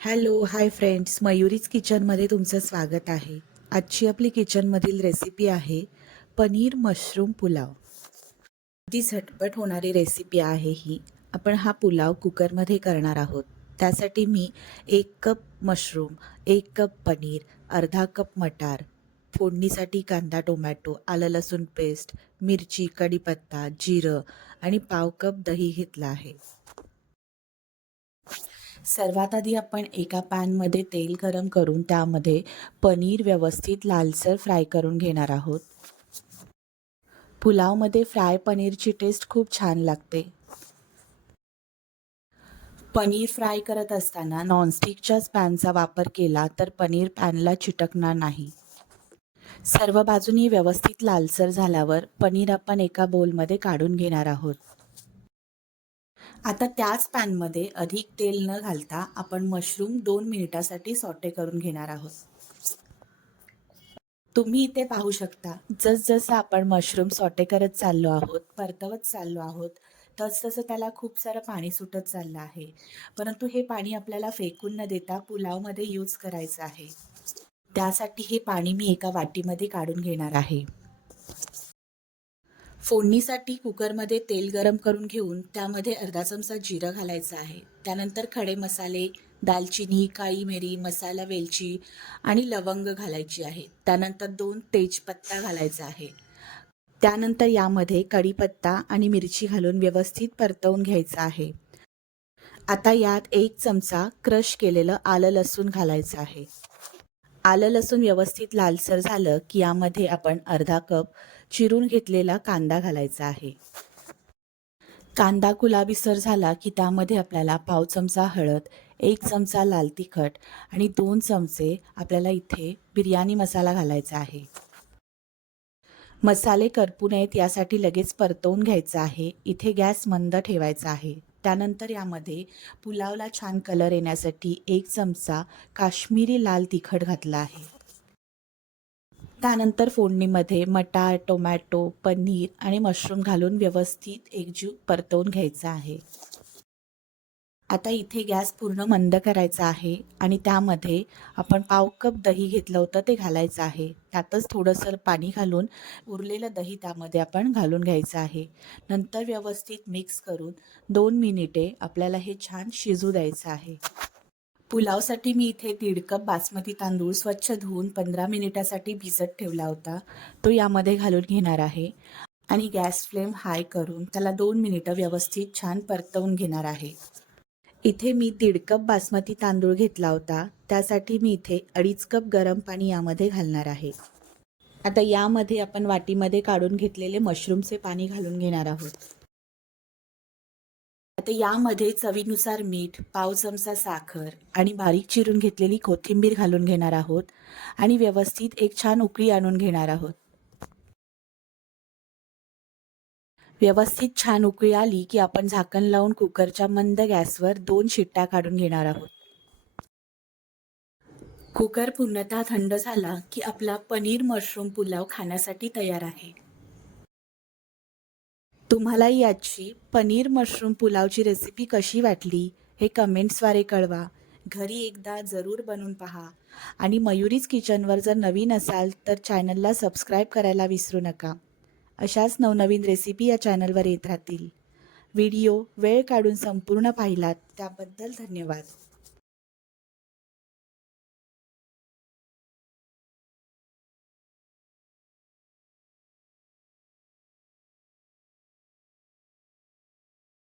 Hello hi friends मयुरीज किचनमध्ये तुमचं स्वागत आहे. आजची आपली किचनमधील रेसिपी आहे पनीर मशरूम पुलाव. अगदी झटपट होणारी रेसिपी आहे ही. आपण हा पुलाव कुकरमध्ये करणार आहोत. त्यासाठी मी एक कप मशरूम एक कप पनीर अर्धा कप मटार फोडणीसाठी कांदा टोमॅटो आलं लसूण पेस्ट मिरची कढीपत्ता जिरं आणि पाव कप दही घेतला आहे. सर्वात आधी आपण एका पॅनमध्ये तेल गरम करून त्यामध्ये पनीर व्यवस्थित लालसर फ्राय करून घेणार आहोत. पुलावमध्ये फ्राय पनीरची टेस्ट खूप छान लागते. पनीर फ्राय करत असताना नॉनस्टिकच्याच पॅनचा वापर केला तर पनीर पॅनला चिटकणार नाही. सर्व बाजूनी व्यवस्थित लालसर झाल्यावर पनीर आपण एका बोलमध्ये काढून घेणार आहोत. आता त्याच पॅनमध्ये अधिक तेल न घालता आपण मशरूम दोन मिनिटासाठी सॉटे करून घेणार आहोत. तुम्ही इथे पाहू शकता जसजसं आपण मशरूम सॉटे करत चाललो आहोत परतवत चाललो आहोत तसतसं त्याला खूप सारं पाणी सुटत चाललं आहे. परंतु हे पाणी आपल्याला फेकून न देता पुलावमध्ये यूज करायचं आहे. त्यासाठी हे पाणी मी एका वाटीमध्ये काढून घेणार आहे. फोडणीसाठी कुकरमध्ये तेल गरम करून घेऊन त्यामध्ये अर्धा चमचा जिरं घालायचं आहे. त्यानंतर खडे मसाले दालचिनी काळी मिरी मसाला वेलची आणि लवंग घालायची आहे. त्यानंतर दोन तेजपत्ता घालायचा आहे. त्यानंतर यामध्ये कढीपत्ता आणि मिरची घालून व्यवस्थित परतवून घ्यायचं आहे. आता यात एक चमचा क्रश केलेलं आलं लसूण घालायचं आहे. आलं लसूण व्यवस्थित लालसर झालं की यामध्ये आपण अर्धा कप चिरून घेतलेला कांदा घालायचा आहे. कांदा गुलाबीसर झाला की त्यामध्ये आपल्याला पाव चमचा हळद एक चमचा लाल तिखट आणि दोन चमचे आपल्याला इथे बिर्याणी मसाला घालायचा आहे. मसाले करपू नयेत यासाठी लगेच परतवून घ्यायचा आहे. इथे गॅस मंद ठेवायचा आहे. त्यानंतर यामध्ये पुलावला छान कलर येण्यासाठी एक चमचा काश्मीरी लाल तिखट घातला आहे. त्यानंतर फोडणीमध्ये मटार टोमॅटो पनीर आणि मशरूम घालून व्यवस्थित एकजीव परतवून घ्यायचा आहे. आता इथे गॅस पूर्ण मंद करायचा आहे आणि त्यामध्ये आपण पाव कप दही घेतलं होतं ते घालायचं आहे. त्यातच थोडंसं पाणी घालून उरलेलं दही त्यामध्ये आपण घालून घ्यायचं आहे. नंतर व्यवस्थित मिक्स करून दोन मिनिटे आपल्याला हे छान शिजू द्यायचं आहे. पुलावसाठी मी इथे दीड कप बासमती तांदूळ स्वच्छ धुवून पंधरा मिनिटासाठी भिजत ठेवला होता. तो यामध्ये घालून घेणार आहे. आणि गॅस फ्लेम हाय करून त्याला दोन मिनिटं व्यवस्थित छान परतवून घेणार आहे. इथे मी दीड कप बासमती तांदूळ घेतला होता. त्यासाठी मी इथे अडीच कप गरम पाणी यामध्ये घालणार आहे. आता यामध्ये आपण वाटीमध्ये काढून घेतलेले मशरूमचे पाणी घालून घेणार आहोत. आता यामध्ये चवीनुसार मीठ पाव चमचा साखर आणि बारीक चिरून घेतलेली कोथिंबीर घालून घेणार आहोत. आणि व्यवस्थित एक छान उकळी आणून घेणार आहोत. व्यवस्थित छान उकळी आली की आपण झाकण लावून कुकरच्या मंद गॅसवर दोन शिट्ट्या काढून घेणार आहोत. कुकर पूर्णतः थंड झाला की आपला पनीर मशरूम पुलाव खाण्यासाठी तयार आहे. तुम्हाला याची पनीर मशरूम पुलावची रेसिपी कशी वाटली हे कमेंट्सद्वारे कळवा. घरी एकदा जरूर बनवून पहा. आणि मयुरीज किचनवर जर नवीन असाल तर चॅनलला सबस्क्राईब करायला विसरू नका. अशाच नवनवीन रेसिपी या चॅनलवर येत राहतील. व्हिडिओ वेळ काढून संपूर्ण पाहिलात त्याबद्दल धन्यवाद.